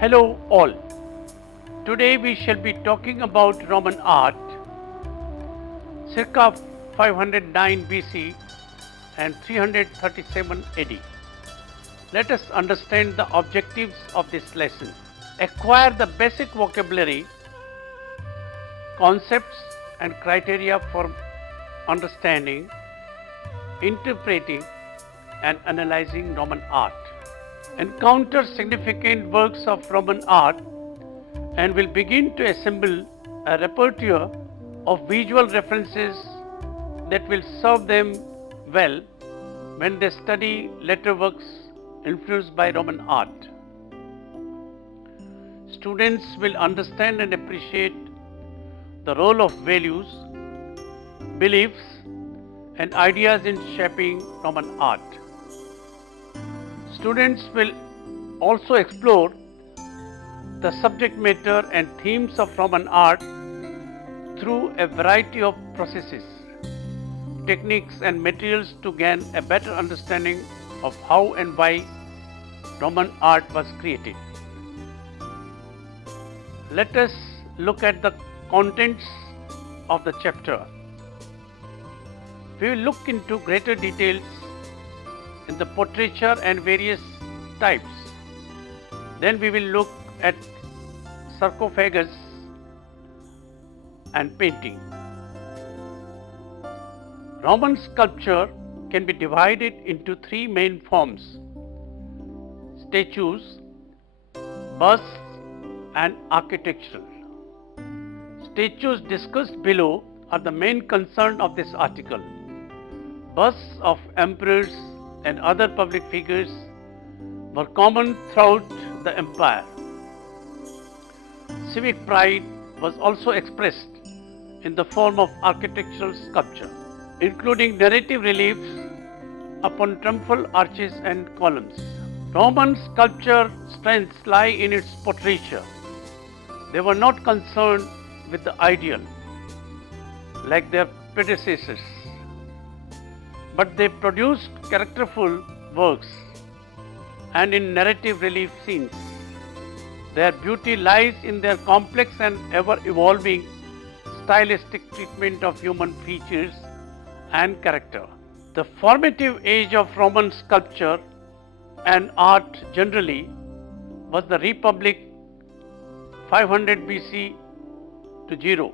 Hello all. Today we shall be talking about Roman art circa 509 BC and 337 AD. Let us understand the objectives of this lesson. Acquire the basic vocabulary, concepts and criteria for understanding, interpreting and analyzing Roman art. Encounter significant works of Roman art and will begin to assemble a repertoire of visual references that will serve them well when they study later works influenced by Roman art. Students will understand and appreciate the role of values, beliefs and ideas in shaping Roman art. Students will also explore the subject matter and themes of Roman art through a variety of processes, techniques and materials to gain a better understanding of how and why Roman art was created. Let us look at the contents of the chapter. We will look into greater details in the portraiture and various types. Then we will look at sarcophagus and painting. Roman sculpture can be divided into three main forms: statues, busts and architectural. Statues discussed below are the main concern of this article. Busts of emperors and other public figures were common throughout the empire. Civic pride was also expressed in the form of architectural sculpture, including narrative reliefs upon triumphal arches and columns. Roman sculpture strengths lie in its portraiture. They were not concerned with the ideal like their predecessors, but they produced characterful works and in narrative relief scenes. Their beauty lies in their complex and ever-evolving stylistic treatment of human features and character. The formative age of Roman sculpture and art generally was the Republic 500 BC to 0,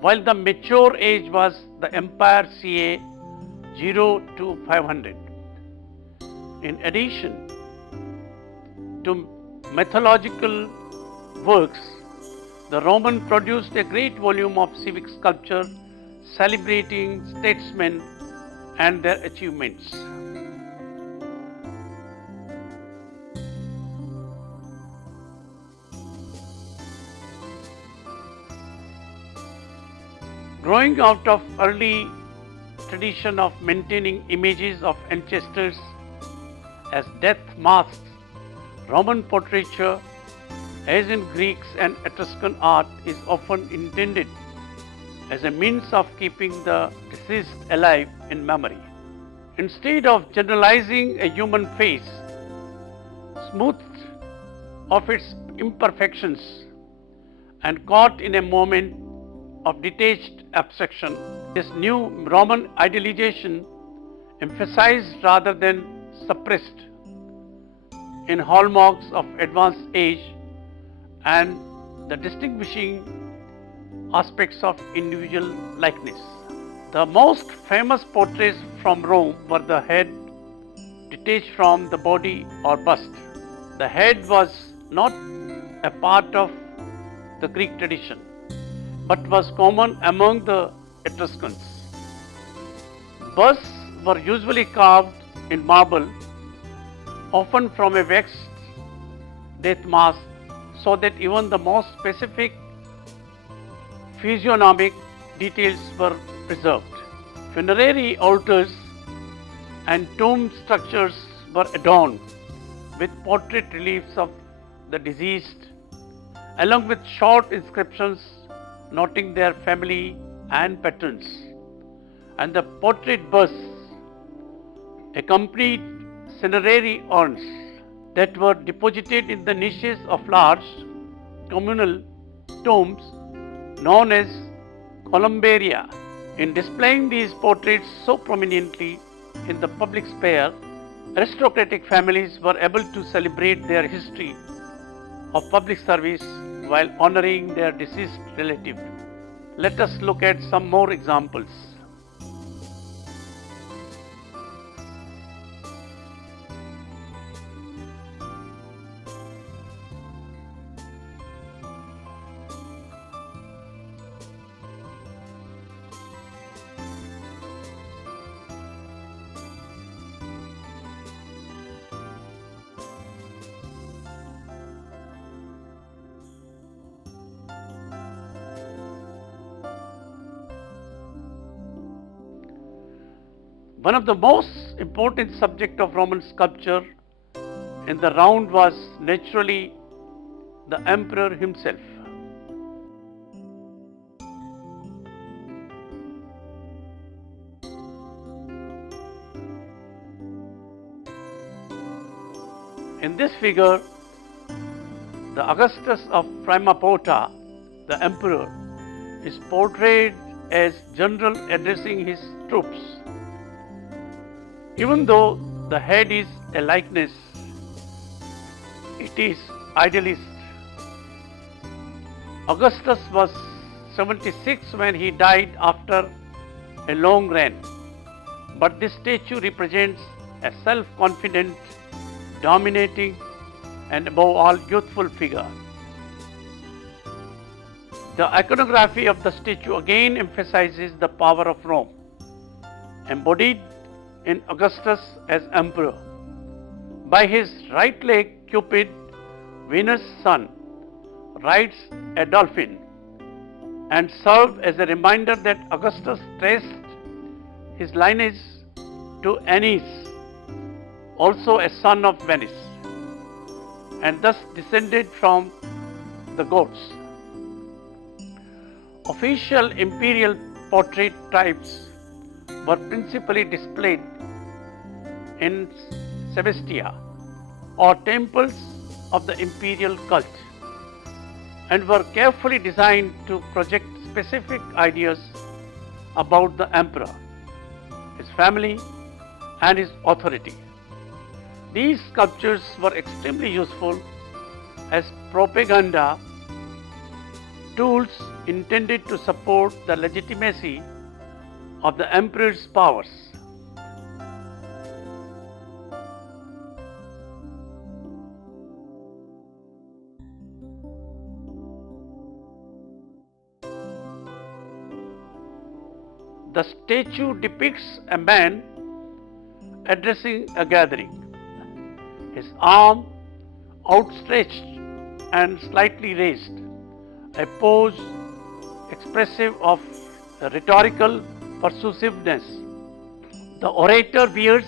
while the mature age was the Empire CA 0 to 500. In addition to mythological works, the Roman produced a great volume of civic sculpture celebrating statesmen and their achievements. Growing out of early tradition of maintaining images of ancestors as death masks, Roman portraiture, as in Greeks and Etruscan art, is often intended as a means of keeping the deceased alive in memory. Instead of generalizing a human face, smoothed of its imperfections and caught in a moment of detached abstraction, this new Roman idealization, emphasized rather than suppressed in hallmarks of advanced age and the distinguishing aspects of individual likeness. The most famous portraits from Rome were the head detached from the body or bust. The head was not a part of the Greek tradition, but was common among the Etruscans. Busts were usually carved in marble, often from a waxed death mask, so that even the most specific physiognomic details were preserved. Funerary altars and tomb structures were adorned with portrait reliefs of the deceased, along with short inscriptions noting their family and patrons. And the portrait busts accompanied cinerary urns that were deposited in the niches of large communal tombs known as columbaria. In displaying these portraits so prominently in the public sphere, aristocratic families were able to celebrate their history of public service while honoring their deceased relative. Let us look at some more examples. One of the most important subjects of Roman sculpture in the round was naturally the emperor himself. In this figure, the Augustus of Prima Porta, the emperor, is portrayed as general addressing his troops. Even though the head is a likeness, it is idealist. Augustus was 76 when he died after a long reign, but this statue represents a self-confident, dominating, and above all youthful figure. The iconography of the statue again emphasizes the power of Rome, embodied in Augustus as emperor. By his right leg, Cupid, Venus' son, rides a dolphin and served as a reminder that Augustus traced his lineage to Aeneas, also a son of Venice, and thus descended from the gods. Official imperial portrait types were principally displayed in Sebastia, or temples of the imperial cult, and were carefully designed to project specific ideas about the emperor, his family, and his authority. These sculptures were extremely useful as propaganda tools intended to support the legitimacy of the emperor's powers. The statue depicts a man addressing a gathering, his arm outstretched and slightly raised, a pose expressive of rhetorical persuasiveness. The orator wears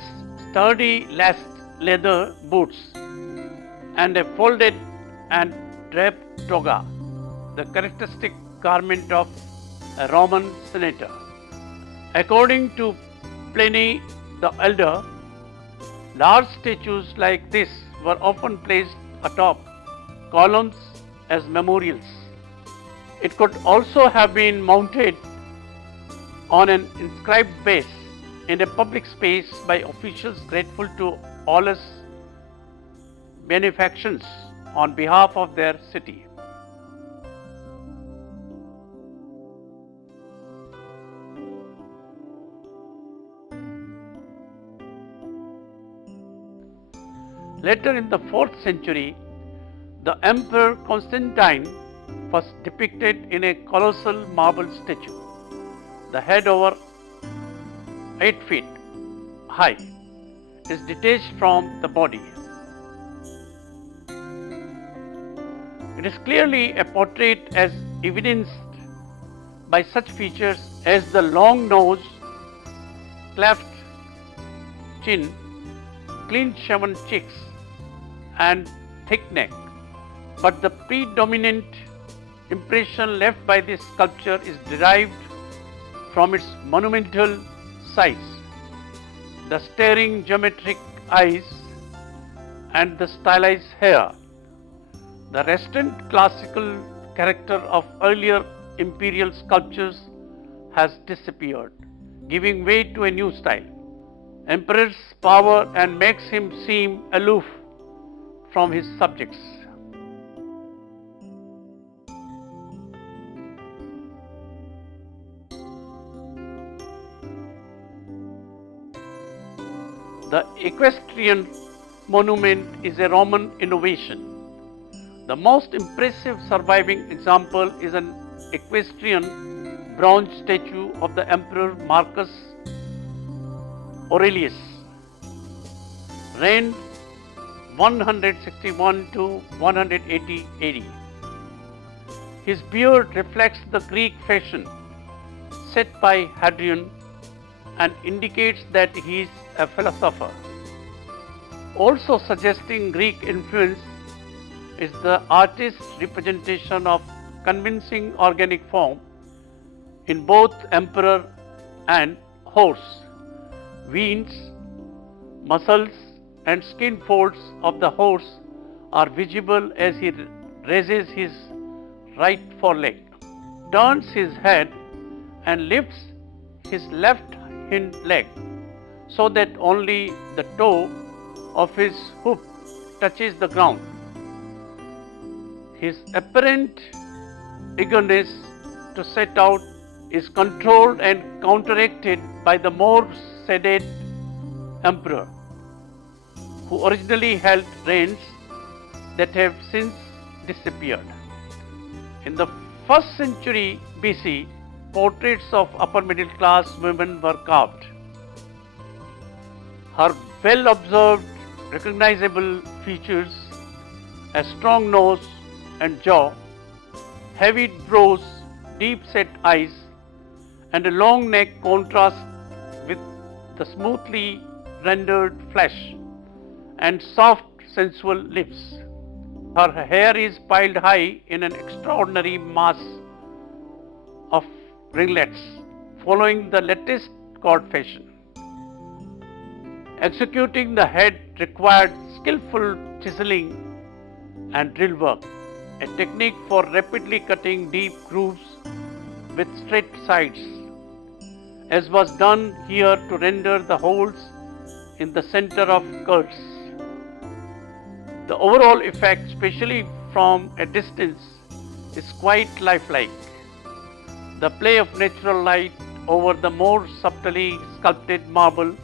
sturdy laced leather boots and a folded and draped toga, the characteristic garment of a Roman senator. According to Pliny the Elder, large statues like this were often placed atop columns as memorials. It could also have been mounted on an inscribed base in a public space by officials grateful to Aulus' benefactions on behalf of their city. Later in the 4th century, the Emperor Constantine was depicted in a colossal marble statue. The head, over 8 feet high, is detached from the body. It is clearly a portrait as evidenced by such features as the long nose, cleft chin, clean-shaven cheeks, and thick neck. But the predominant impression left by this sculpture is derived from its monumental size, the staring geometric eyes, and the stylized hair. The restant classical character of earlier imperial sculptures has disappeared, giving way to a new style. Emperor's power and makes him seem aloof from his subjects. The equestrian monument is a Roman innovation. The most impressive surviving example is an equestrian bronze statue of the Emperor Marcus Aurelius, reigned 161 to 180 AD. His beard reflects the Greek fashion set by Hadrian and indicates that he is a philosopher. Also suggesting Greek influence is the artist's representation of convincing organic form in both emperor and horse. Veins, muscles and skin folds of the horse are visible as he raises his right foreleg, turns his head and lifts his left hind leg so that only the toe of his hoof touches the ground. His apparent eagerness to set out is controlled and counteracted by the more sedate emperor, who originally held reigns that have since disappeared. In the 1st century BC, portraits of upper middle class women were carved. Her well-observed, recognizable features, a strong nose and jaw, heavy brows, deep-set eyes, and a long neck contrast with the smoothly rendered flesh and soft, sensual lips. Her hair is piled high in an extraordinary mass of ringlets, following the latest court fashion. Executing the head required skillful chiseling and drill work, a technique for rapidly cutting deep grooves with straight sides, as was done here to render the holes in the center of curves. The overall effect, especially from a distance, is quite lifelike. The play of natural light over the more subtly sculpted marble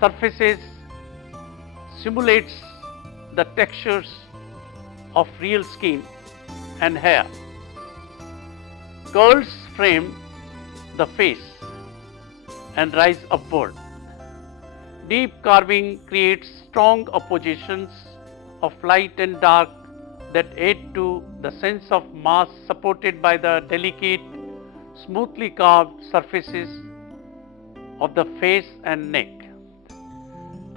surfaces simulates the textures of real skin and hair. Curls frame the face and rise upward. Deep carving creates strong oppositions of light and dark that aid to the sense of mass supported by the delicate, smoothly carved surfaces of the face and neck.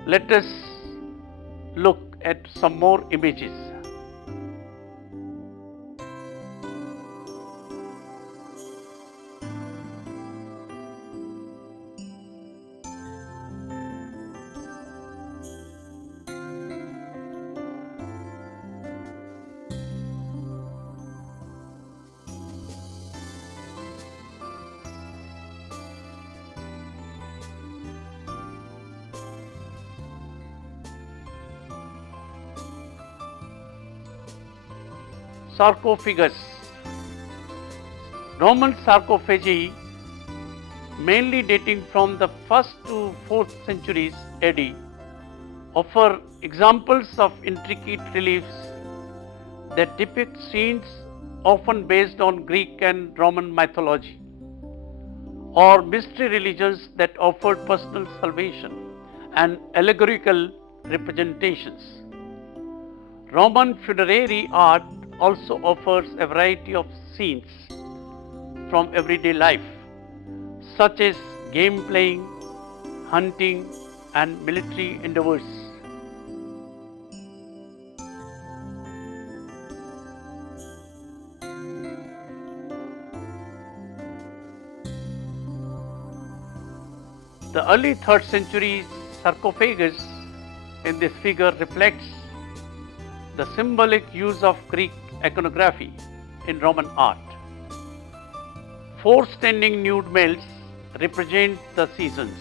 Let us look at some more images. Sarcophagus. Roman sarcophagi, mainly dating from the 1st to 4th centuries AD, offer examples of intricate reliefs that depict scenes often based on Greek and Roman mythology, or mystery religions that offered personal salvation and allegorical representations. Roman funerary art also offers a variety of scenes from everyday life, such as game playing, hunting, and military endeavors. The early 3rd century sarcophagus in this figure reflects the symbolic use of Greek iconography in Roman art. Four standing nude males represent the seasons,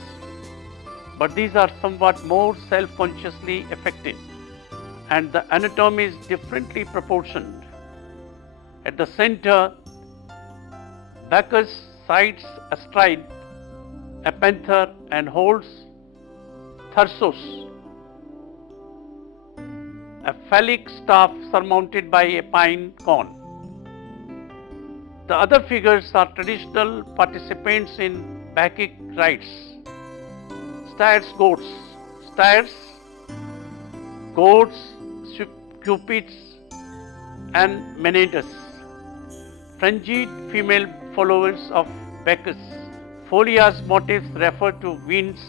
but these are somewhat more self-consciously affected, and the anatomy is differently proportioned. At the center, Bacchus sides astride a panther and holds Thyrsos, a phallic staff surmounted by a pine cone. The other figures are traditional participants in Bacchic rites. Stairs, goats, cupids, and Menedus. Fringed female followers of Bacchus. Folia's motifs refer to winds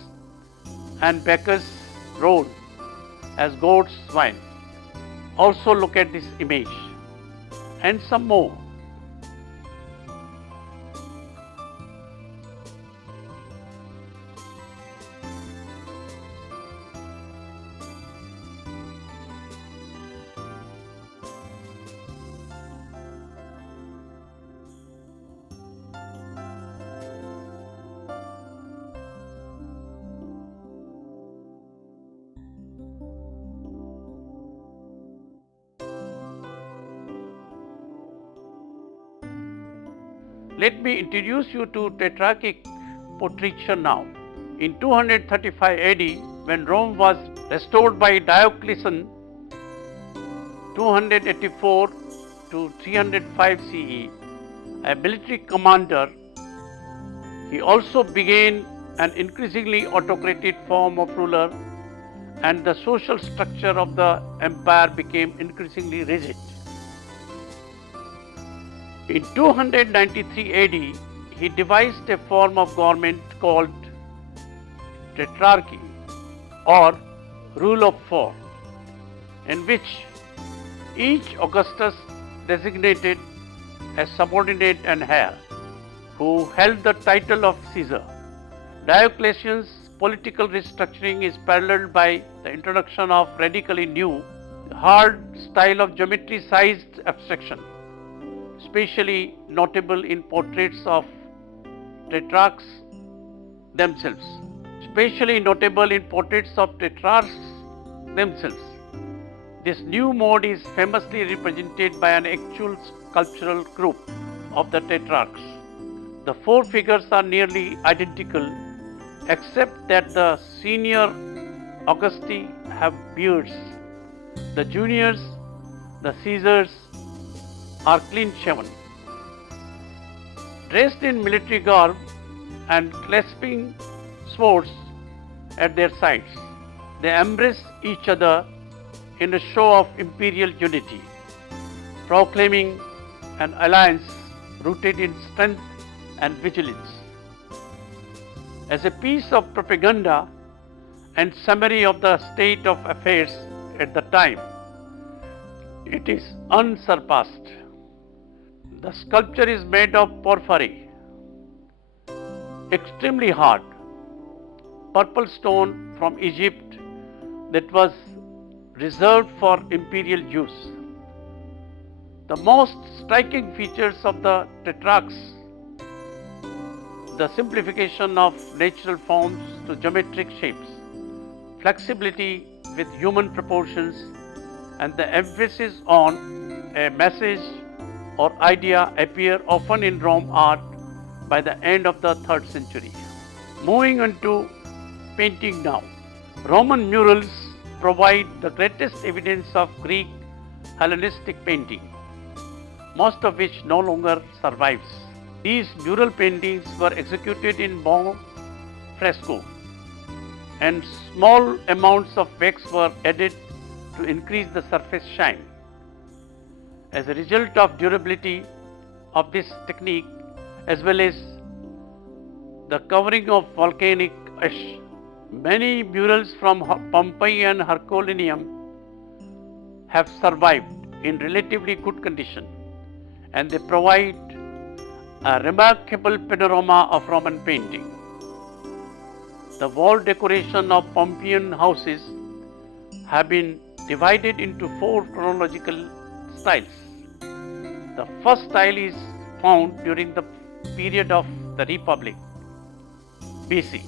and Bacchus' role as goat's swine. Also look at this image and some more. Let me introduce you to tetrarchic portraiture now. In 235 AD, when Rome was restored by Diocletian, 284 to 305 CE, a military commander, he also began an increasingly autocratic form of ruler, and the social structure of the empire became increasingly rigid. In 293 AD, he devised a form of government called tetrarchy or rule of four, in which each Augustus designated a subordinate and heir who held the title of Caesar. Diocletian's political restructuring is paralleled by the introduction of radically new, hard style of geometry-sized abstraction, especially notable in portraits of tetrarchs themselves. This new mode is famously represented by an actual sculptural group of the tetrarchs. The four figures are nearly identical, except that the senior Augusti have beards. The juniors, the Caesars, are clean shaven. Dressed in military garb and clasping swords at their sides, they embrace each other in a show of imperial unity, proclaiming an alliance rooted in strength and vigilance. As a piece of propaganda and summary of the state of affairs at the time, it is unsurpassed. The sculpture is made of porphyry, extremely hard, purple stone from Egypt that was reserved for imperial use. The most striking features of the tetrarchs, the simplification of natural forms to geometric shapes, flexibility with human proportions, and the emphasis on a message or idea appear often in Rome art by the end of the 3rd century. Moving on to painting now. Roman murals provide the greatest evidence of Greek Hellenistic painting, most of which no longer survives. These mural paintings were executed in bon fresco, and small amounts of wax were added to increase the surface shine. As a result of durability of this technique, as well as the covering of volcanic ash, many murals from Pompeii and Herculaneum have survived in relatively good condition, and they provide a remarkable panorama of Roman painting. The wall decoration of Pompeian houses have been divided into 4 chronological styles. The first style is found during the period of the Republic, BC,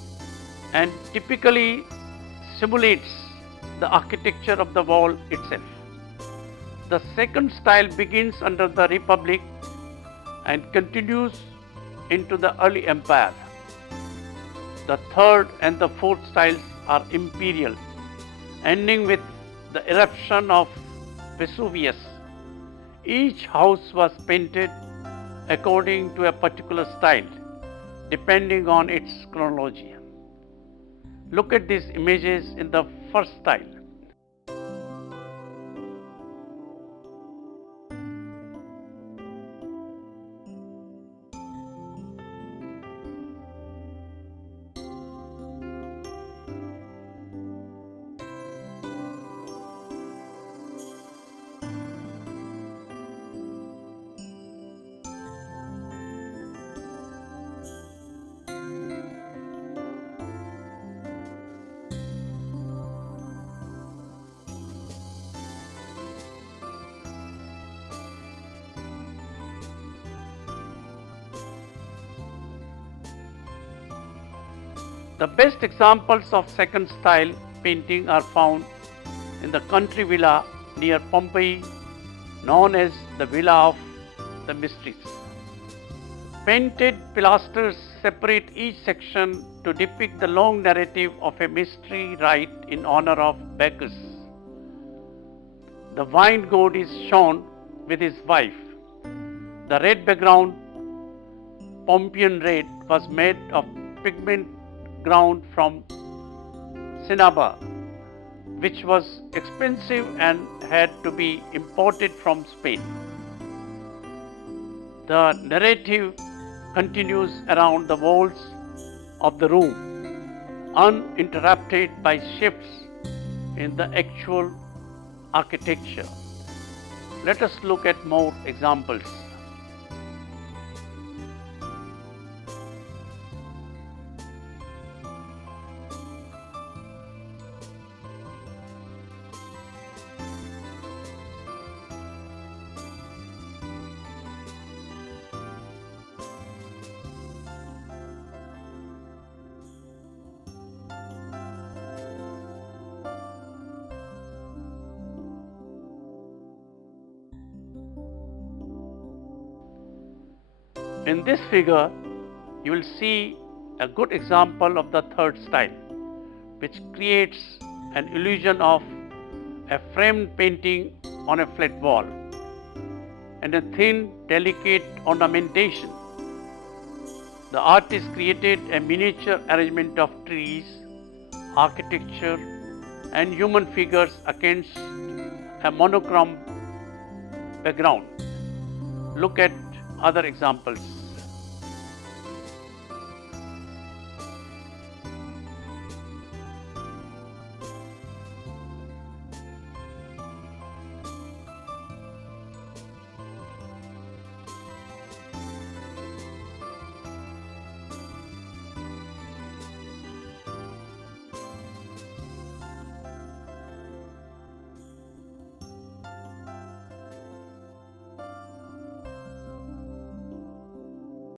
and typically simulates the architecture of the wall itself. The second style begins under the Republic and continues into the early empire. The third and the fourth styles are imperial, ending with the eruption of Vesuvius. Each house was painted according to a particular style, depending on its chronology. Look at these images in the first style. The best examples of second style painting are found in the country villa near Pompeii, known as the Villa of the Mysteries. Painted pilasters separate each section to depict the long narrative of a mystery rite in honor of Bacchus. The wine god is shown with his wife. The red background, Pompeian red, was made of pigment ground from cinnabar, which was expensive and had to be imported from Spain. The narrative continues around the walls of the room, uninterrupted by shifts in the actual architecture. Let us look at more examples. In this figure, you will see a good example of the third style, which creates an illusion of a framed painting on a flat wall and a thin, delicate ornamentation. The artist created a miniature arrangement of trees, architecture, and human figures against a monochrome background. Look at other examples.